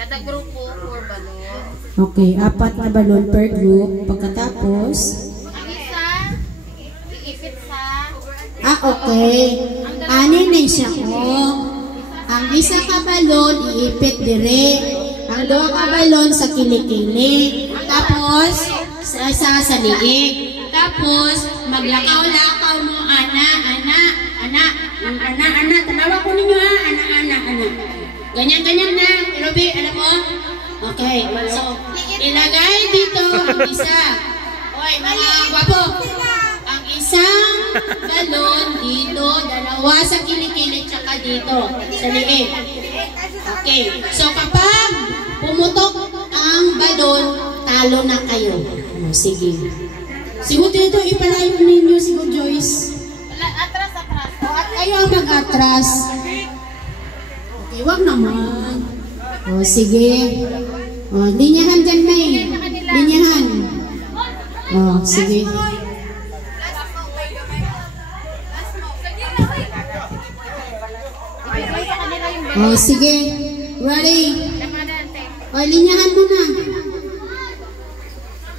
Kada grupo, 4 balon. Okay, 4 na balon per group. Pagkatapos, Ang isa, iipit sa... okay. Anin na siya ko. Ang isa ka balon, iipit dire. Ang 2 ka balon sa kilikili. Tapos, sa liig. Tapos, maglakaw-lakaw mo, ana. Tanawa ko ninyo ha, ana. Ganyan na. Ruby, alam mo? Okay, so, ilagay dito ang isa. Oy, mga gwapo. Ang isang balon dito, 2 sa kilikili, tsaka dito, sa liig. Okay, so kapag pumutok ang balon, talo na kayo. Sige. Siguro dito, ipalayo ninyo, siguro Joyce. Atras. Ayaw mag-atras. Okay, wag naman. Sige. Linyahan dyan, May. Linyahan. Sige. Sige. Ready? Linyahan mo na.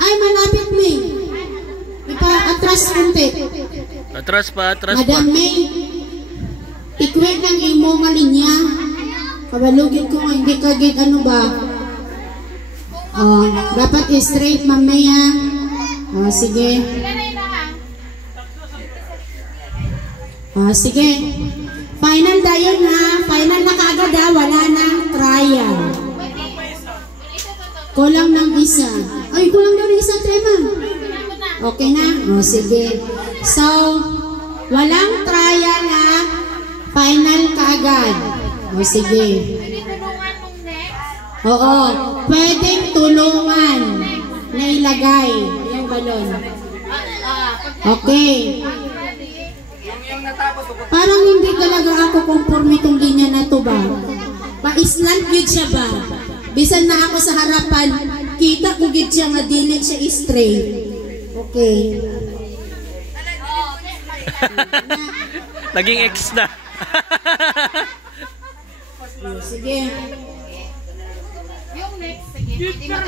Ay, malapit, May. Ipa-atras konti. Atras pa. Madam May, ikwek ng imo malinya. Kabalugin ko nga, hindi kagig ano ba? Dapat straight mamaya. Sige. Sige. Final dayon ha. Final na kaagad ha. Wala nang trial. Kulang ng isa. Ay, kulang daw ng isa, Tema. Okay na? Sige. So, walang trial na final kaagad. Sige. Oo. Pwedeng tulungan na ilagay yung balon. Okay. Parang hindi talaga ako conforme itong linya na to ba? Pa-islant yun siya ba? Bisan na ako sa harapan, kita ko gid siya nga dili siya straight. Okay. Naging X na. Sige.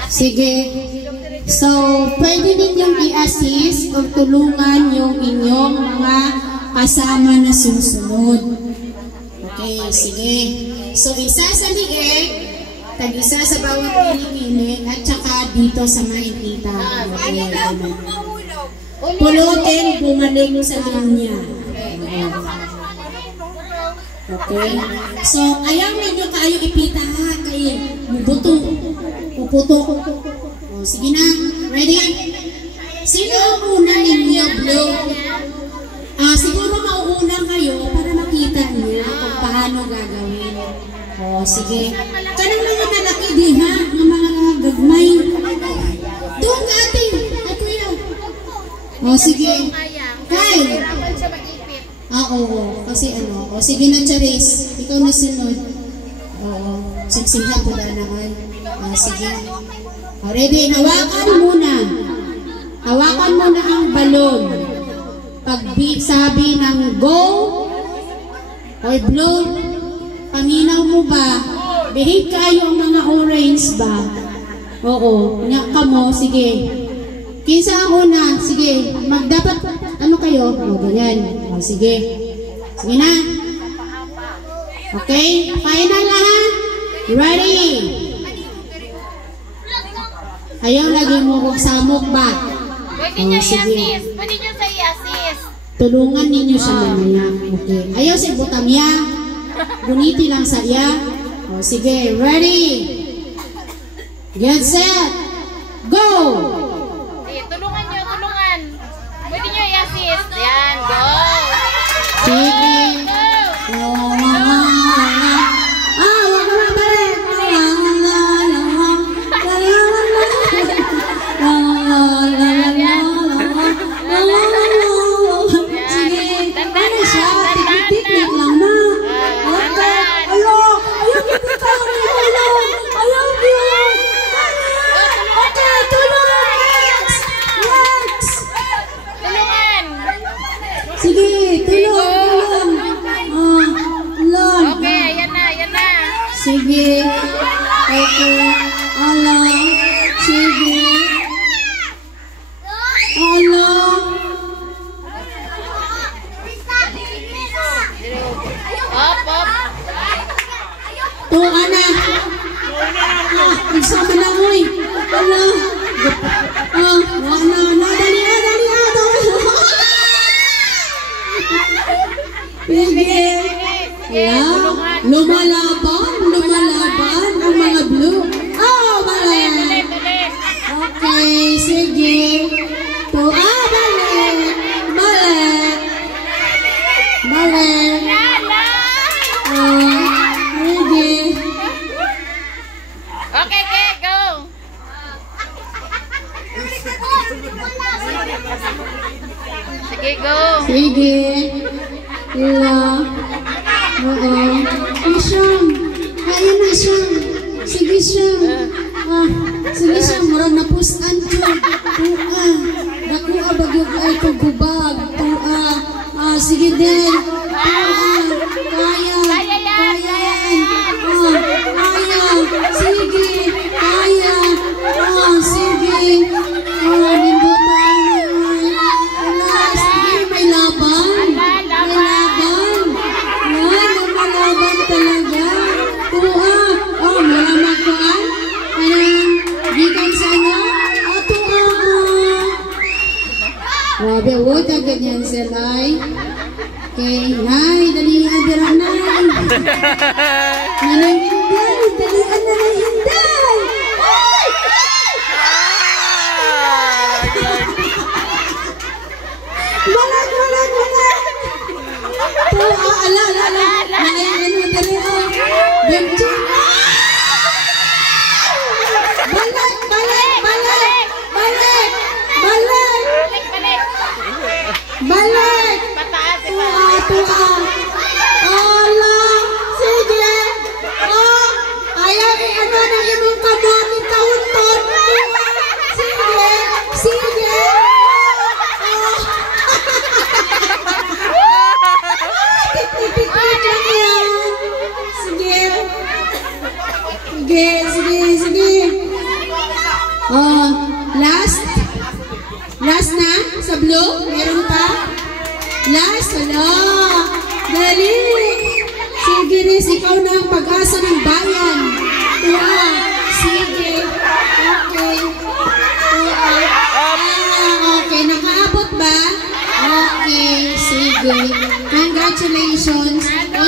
Sige. So, pwede ninyong i-assist o tulungan yung inyong mga kasama na susunod. Okay, sige. So, isa sa liig, tag-isa sa bawat kilikili, at saka dito sa makikita. Okay, pulutin, bumalik sa linya. Okay. So, ayaw ninyo kayo ipita ha. Kayo, buto. Puputo. Sige na. Ready? Sino ang una ninyo, Blue? Siguro mauuna kayo para makita niya kung paano gagawin. Sige. Kanang mga nalaki din ha, ng mga gagmay. Doon ka ate. Ay, kuya. Sige. Kyle. Oo. Kasi ano. Sige na, Charis. Ikaw na sunod. Oo. Siksihan ko na naman. Sige. Ready? Hawakan muna. Hawakan muna ang balon. Pag sabi ng go or blow, paminaw mo ba? Behave kayo ang mga orange ba? Oo. Nyak ka mo. Sige. Kinsa ang una? Sige. Dapat, ano kayo? Ganyan. Sige. Sige na. Okay. Final lahat. Ready? Ayaw lagi mo kung samok ba? Pwede nyo i-assist. Pwede nyo sa i-assist. Tulungan ninyo siya mamaya. Okay. Ayaw si Butamya. Buniti lang sa iya. Sige. Ready? Get set. Go! Tulungan nyo. Pwede nyo i-assist. Yan. Go! Sige. Sige, tulong. na. Nagsama na mo eh. Wala. Wala na. Dali na. Sige. Lumalaban ang mga blue. Oh, balik. Okay, sige. Balik. Sige. Okay, go. Sige, go. Sige. Oo. Isyam. Ayan na, Isyam. Sige, Isyam. Sige, Isyam. Murang napusan ko. Tua. Nakuha bagyo ka ito gubag. Tua. Sige din. Tua. Kaya. Sige. Kaya. Sige. Nindutan. Sige, may laban. Lumalaban talaga. Tua. Malamag ko gikan sa inyo. Tua. Grabe, huwag ka ganyan sila. Okay, Nay, dalihan dira, Nay. Nanay Hinday, dalihan Nanay Hinday. Balag. Ala. Nanay Hinday, dalihan. Benji. Balik. Tua. Ala. Sige. Ayaw ano na imong kamami taon-taon. Sige. Sige. Last na sa blue, meron pa? Last, dali. Sige, Riz, ikaw na ang pag-asa ng bayan. Tua, sige. Okay. Okay, nakaabot ba? Okay, sige. Congratulations.